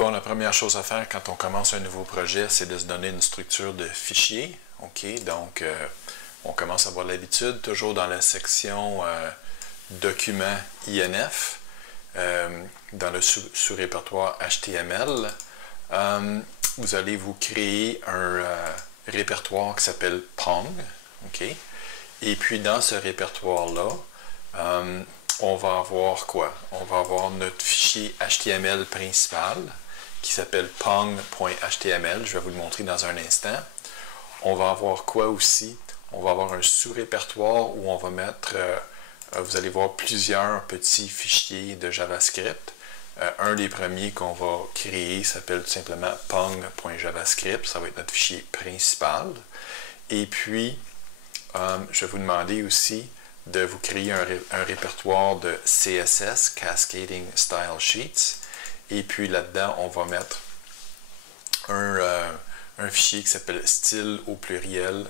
Bon, la première chose à faire quand on commence un nouveau projet, c'est de se donner une structure de fichier. OK, donc on commence à avoir l'habitude, toujours dans la section Documents INF, dans le sous-répertoire HTML, vous allez vous créer un répertoire qui s'appelle Pong. OK, et puis dans ce répertoire-là, on va avoir quoi? On va avoir notre fichier HTML principal qui s'appelle pong.html. Je vais vous le montrer dans un instant. On va avoir quoi aussi? On va avoir un sous-répertoire où on va mettre, vous allez voir plusieurs petits fichiers de JavaScript. Un des premiers qu'on va créer s'appelle tout simplement pong.javascript. Ça va être notre fichier principal. Et puis, je vais vous demander aussi de vous créer un répertoire de CSS, Cascading Style Sheets. Et puis là-dedans, on va mettre un fichier qui s'appelle style au pluriel.css.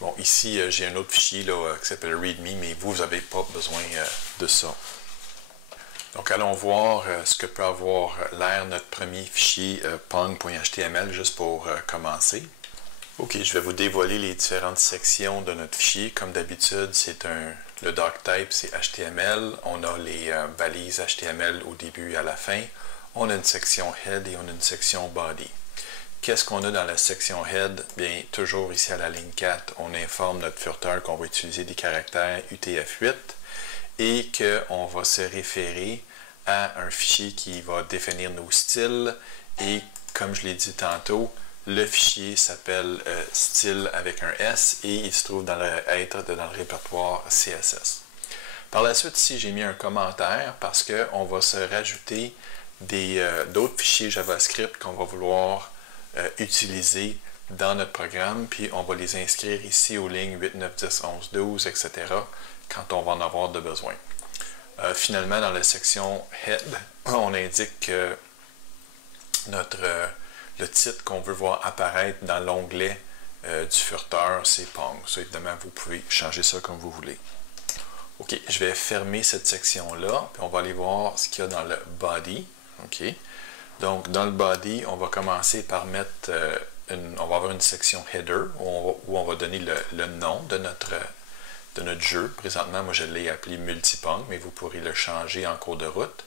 Bon, ici, j'ai un autre fichier là, qui s'appelle readme, mais vous n'avez pas besoin de ça. Donc, allons voir ce que peut avoir l'air notre premier fichier pong.html juste pour commencer. OK, je vais vous dévoiler les différentes sections de notre fichier. Comme d'habitude, le doctype, c'est HTML. On a les balises HTML au début et à la fin. On a une section Head et on a une section Body. Qu'est-ce qu'on a dans la section Head? Bien, toujours ici à la ligne 4, on informe notre furteur qu'on va utiliser des caractères UTF-8 et qu'on va se référer à un fichier qui va définir nos styles. Et comme je l'ai dit tantôt, le fichier s'appelle style avec un S et il se trouve dans le répertoire CSS. Par la suite, ici, j'ai mis un commentaire parce qu'on va se rajouter d'autres fichiers JavaScript qu'on va vouloir utiliser dans notre programme, puis on va les inscrire ici aux lignes 8, 9, 10, 11, 12, etc. quand on va en avoir de besoin. Finalement, dans la section Head, on indique que le titre qu'on veut voir apparaître dans l'onglet du furteur, c'est Pong. Ça, évidemment, vous pouvez changer ça comme vous voulez. OK, je vais fermer cette section-là, puis on va aller voir ce qu'il y a dans le body. OK, donc dans le body, on va commencer par mettre, on va avoir une section header où on va donner le nom de notre jeu. Présentement, moi, je l'ai appelé Multipong, mais vous pourrez le changer en cours de route.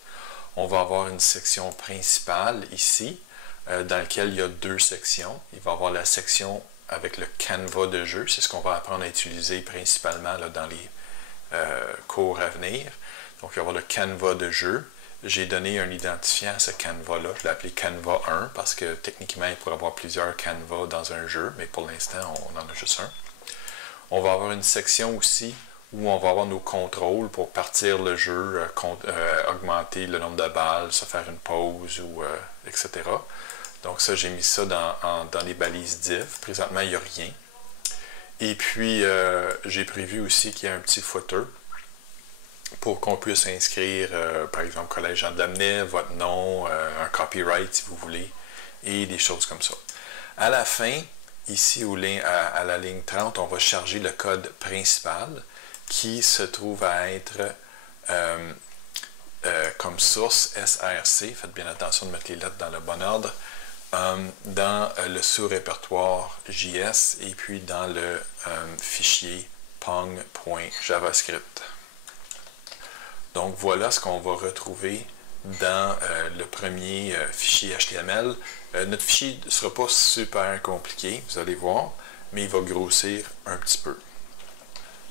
On va avoir une section principale ici, dans laquelle il y a deux sections. Il va y avoir la section avec le canevas de jeu. C'est ce qu'on va apprendre à utiliser principalement là, dans les cours à venir. Donc, il va y avoir le canevas de jeu. J'ai donné un identifiant à ce canevas-là. Je l'ai appelé Canva 1 parce que techniquement, il pourrait y avoir plusieurs canevas dans un jeu, mais pour l'instant, on en a juste un. On va avoir une section aussi où on va avoir nos contrôles pour partir le jeu, augmenter le nombre de balles, se faire une pause, etc. Donc ça, j'ai mis ça dans les balises div. Présentement, il n'y a rien. Et puis, j'ai prévu aussi qu'il y ait un petit footer pour qu'on puisse inscrire, par exemple, Collège Jean de Lamennais, votre nom, un copyright si vous voulez, et des choses comme ça. À la fin, ici à la ligne 30, on va charger le code principal qui se trouve à être comme source SRC. Faites bien attention de mettre les lettres dans le bon ordre. Dans le sous-répertoire JS et puis dans le fichier pong.javascript. Donc voilà ce qu'on va retrouver dans le premier fichier HTML. Notre fichier ne sera pas super compliqué, vous allez voir, mais il va grossir un petit peu.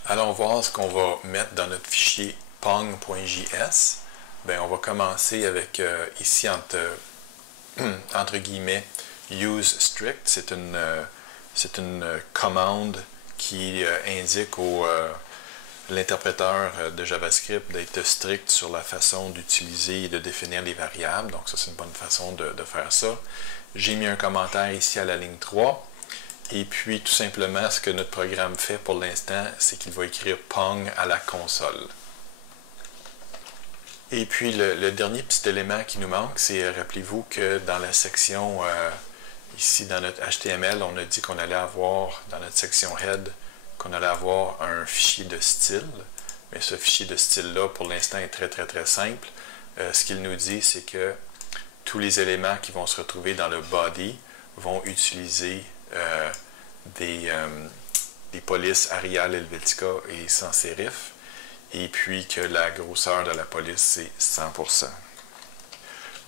Allons voir ce qu'on va mettre dans notre fichier pong.js. Bien, on va commencer avec ici entre guillemets use strict. C'est une commande qui indique l'interpréteur de JavaScript d'être strict sur la façon d'utiliser et de définir les variables. Donc ça, c'est une bonne façon de faire ça. J'ai mis un commentaire ici à la ligne 3. Et puis, tout simplement, ce que notre programme fait pour l'instant, c'est qu'il va écrire Pong à la console. Et puis, le dernier petit élément qui nous manque, c'est, rappelez-vous que dans la section, ici dans notre HTML, on a dit qu'on allait avoir, dans notre section Head, qu'on allait avoir un fichier de style. Mais ce fichier de style-là, pour l'instant, est très, très, très simple. ce qu'il nous dit, c'est que tous les éléments qui vont se retrouver dans le body vont utiliser des polices Arial, Helvetica et sans sérif, et puis que la grosseur de la police, c'est 100%.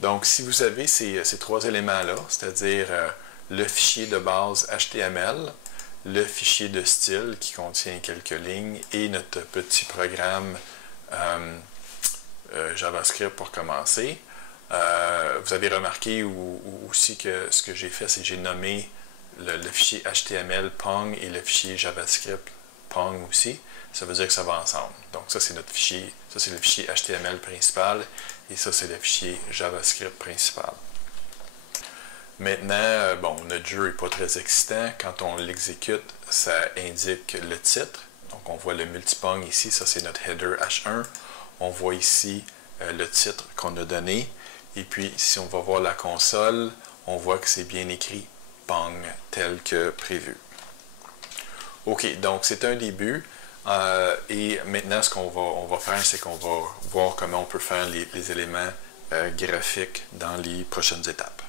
Donc, si vous avez ces trois éléments-là, c'est-à-dire le fichier de base HTML, le fichier de style qui contient quelques lignes et notre petit programme JavaScript pour commencer, vous avez remarqué aussi que ce que j'ai fait, c'est que j'ai nommé le fichier HTML Pong et le fichier JavaScript Pong aussi. Ça veut dire que ça va ensemble. Donc ça, c'est notre fichier. Ça, c'est le fichier HTML principal et ça, c'est le fichier JavaScript principal. Maintenant, bon, notre jeu n'est pas très excitant. Quand on l'exécute, ça indique le titre. Donc on voit le multipong ici. Ça, c'est notre header H1. On voit ici le titre qu'on a donné. Et puis, si on va voir la console, on voit que c'est bien écrit Pong tel que prévu. OK, donc c'est un début. Et maintenant, ce qu'on va faire, c'est qu'on va voir comment on peut faire les éléments graphiques dans les prochaines étapes.